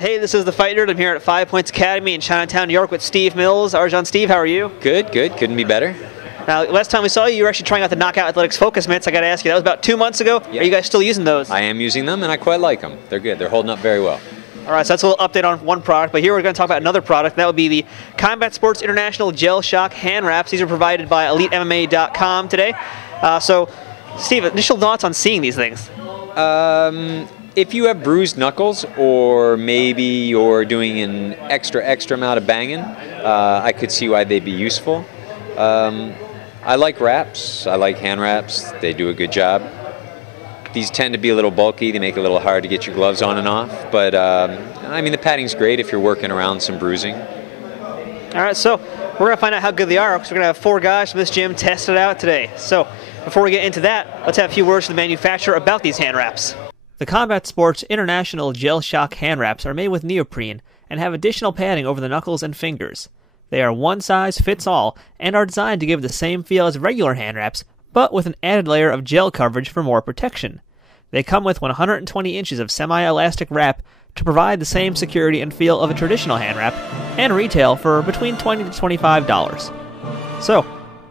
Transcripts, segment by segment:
Hey, this is The Fight Nerd. I'm here at 5 Points Academy in Chinatown, New York with Steve Mills. Arjan, Steve, how are you? Good, good. Couldn't be better. Now, last time we saw you, you were actually trying out the Knockout Athletics Focus Mitts. I got to ask you, that was about 2 months ago. Yep. Are you guys still using those? I am using them, and I quite like them. They're good. They're holding up very well. All right, so that's a little update on one product, but here we're going to talk about another product, and that would be the Combat Sports International Gel Shock Hand Wraps. These are provided by EliteMMA.com today. So, Steve, initial thoughts on seeing these things? If you have bruised knuckles, or maybe you're doing an extra amount of banging, I could see why they'd be useful. I like wraps. I like hand wraps. They do a good job. These tend to be a little bulky. They make it a little hard to get your gloves on and off. But, I mean, the padding's great if you're working around some bruising. All right, so we're going to find out how good they are because we're going to have 4 guys from this gym test it out today. So before we get into that, let's have a few words from the manufacturer about these hand wraps. The Combat Sports International Gel Shock Hand Wraps are made with neoprene and have additional padding over the knuckles and fingers. They are one size fits all and are designed to give the same feel as regular hand wraps, but with an added layer of gel coverage for more protection. They come with 120 inches of semi-elastic wrap to provide the same security and feel of a traditional hand wrap, and retail for between $20 to $25. So,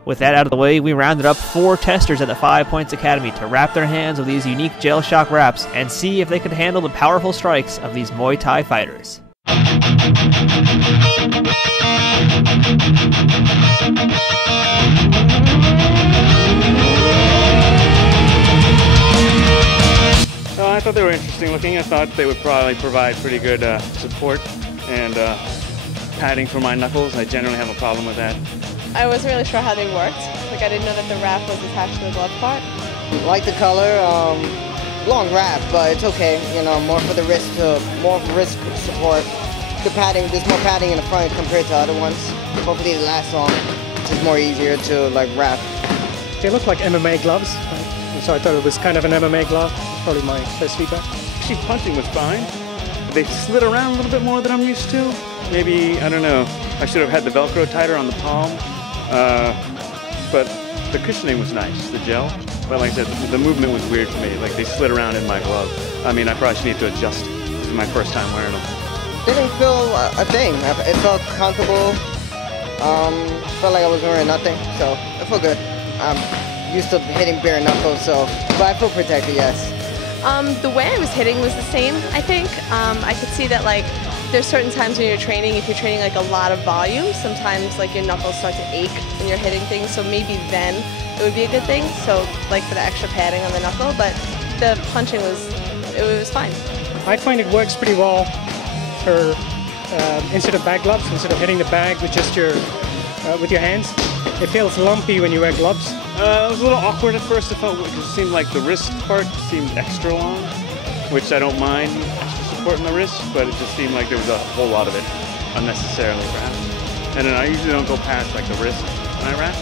with that out of the way, we rounded up 4 testers at the 5 Points Academy to wrap their hands with these unique gel shock wraps and see if they could handle the powerful strikes of these Muay Thai fighters. I thought they were interesting looking. I thought they would probably provide pretty good support and padding for my knuckles. I generally have a problem with that. I wasn't really sure how they worked. Like, I didn't know that the wrap was attached to the glove part. Like the color, long wrap, but it's okay. You know, more for the wrist support. The padding, there's more padding in the front compared to other ones. Hopefully it lasts long. It's more easier to like wrap. They look like MMA gloves, so I thought it was kind of an MMA glove. Probably my best feedback. Actually, punching was fine. They slid around a little bit more than I'm used to. Maybe, I don't know, I should have had the Velcro tighter on the palm. But the cushioning was nice, the gel. But like I said, the movement was weird for me. Like they slid around in my glove. I mean, I probably should need to adjust. This is my first time wearing them. Didn't feel a thing. It felt comfortable. Felt like I was wearing nothing, so it felt good. I'm used to hitting bare knuckles, but I feel protected, yes. The way I was hitting was the same, I think. I could see that, like, there's certain times when you're training, if you're training like a lot of volume, sometimes like your knuckles start to ache when you're hitting things, so maybe then it would be a good thing, so like for the extra padding on the knuckle, but the punching was fine. I find it works pretty well for instead of bag gloves, instead of hitting the bag with just with your hands. It feels lumpy when you wear gloves. It was a little awkward at first. It seemed like the wrist part seemed extra long, which I don't mind supporting the wrist, but it just seemed like there was a whole lot of it unnecessarily wrapped. And then I usually don't go past like the wrist when I wrap.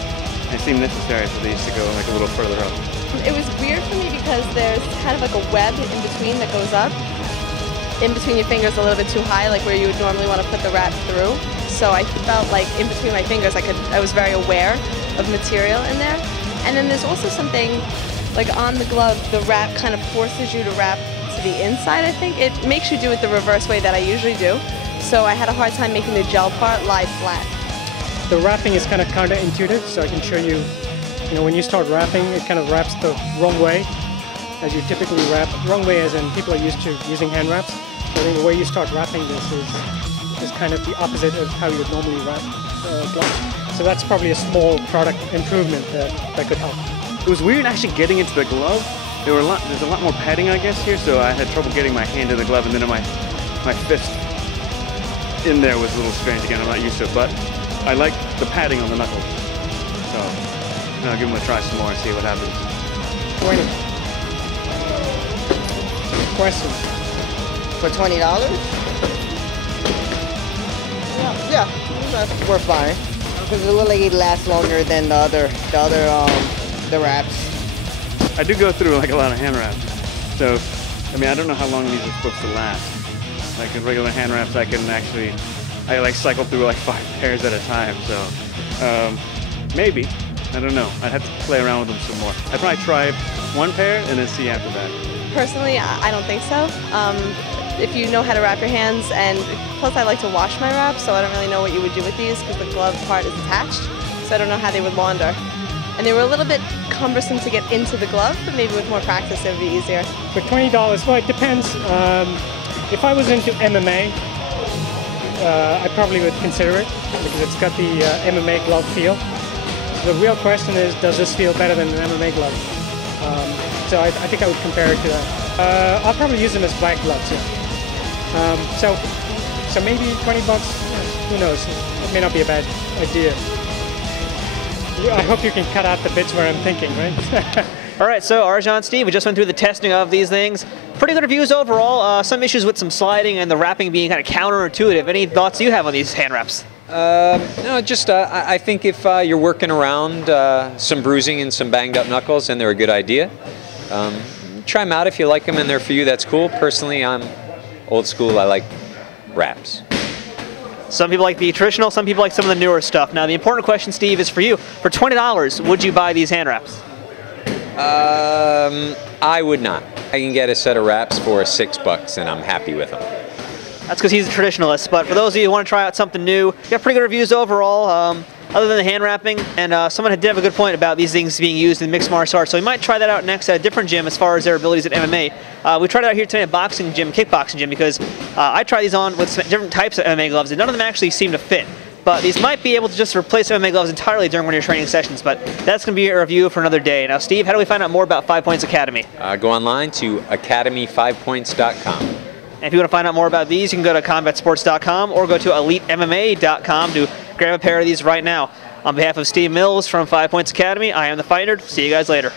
It seemed necessary for these to go like a little further up. It was weird for me because there's kind of like a web in between that goes up, in between your fingers a little bit too high, like where you would normally want to put the wrap through. So I felt like in between my fingers I was very aware of material in there. And then there's also something like on the glove, the wrap kind of forces you to wrap to the inside, I think. It makes you do it the reverse way that I usually do. So I had a hard time making the gel part lie flat. The wrapping is kind of counterintuitive, so I can show you, when you start wrapping, it kind of wraps the wrong way as you typically wrap. Wrong way as in people are used to using hand wraps. So I think the way you start wrapping this is kind of the opposite of how you would normally wrap gloves. So that's probably a small product improvement that could help. It was weird actually getting into the glove. There's a lot more padding, I guess, here, so I had trouble getting my hand in the glove, and then my fist in there was a little strange again. I'm not used to it, but I like the padding on the knuckles. So I'll give them a try some more and see what happens. 20. Question. For $20? Yeah, that's worth buying. Because it looks like it lasts longer than the wraps. I do go through like a lot of hand wraps, so I mean I don't know how long these are supposed to last. Like in regular hand wraps, I like cycle through like 5 pairs at a time. So maybe, I don't know. I'd have to play around with them some more. I'd probably try 1 pair and then see after that. Personally, I don't think so. if you know how to wrap your hands, and plus I like to wash my wraps, so I don't really know what you would do with these because the glove part is attached, so I don't know how they would launder. And they were a little bit cumbersome to get into the glove, but maybe with more practice it would be easier. For $20, well, it depends. If I was into MMA, I probably would consider it because it's got the MMA glove feel. The real question is, does this feel better than an MMA glove? So I think I would compare it to that. I'll probably use them as black gloves. Yeah. So maybe $20. Who knows? It may not be a bad idea. I hope you can cut out the bits where I'm thinking, right? All right, so Arjan, Steve, we just went through the testing of these things. Pretty good reviews overall. Some issues with some sliding and the wrapping being kind of counterintuitive. Any thoughts you have on these hand wraps? No, just I think if you're working around some bruising and some banged up knuckles, then they're a good idea. Try them out if you like them and they're for you. That's cool. Personally, I'm old school. I like wraps. Some people like the traditional, some people like some of the newer stuff. Now, the important question, Steve, is for you. For $20, would you buy these hand wraps? I would not. I can get a set of wraps for $6 and I'm happy with them. That's because he's a traditionalist. But for those of you who want to try out something new, you got pretty good reviews overall, other than the hand wrapping. And someone did have a good point about these things being used in mixed martial arts. So we might try that out next at a different gym as far as their abilities at MMA. We tried it out here today at boxing gym, kickboxing gym, because I tried these on with different types of MMA gloves, and none of them actually seem to fit. But these might be able to just replace MMA gloves entirely during one of your training sessions. But that's going to be a review for another day. Now, Steve, how do we find out more about 5 Points Academy? Go online to academy5points.com. And if you want to find out more about these, you can go to combatsports.com or go to elitemma.com to grab a pair of these right now. On behalf of Steve Mills from 5 Points Academy, I am the Fighter. See you guys later.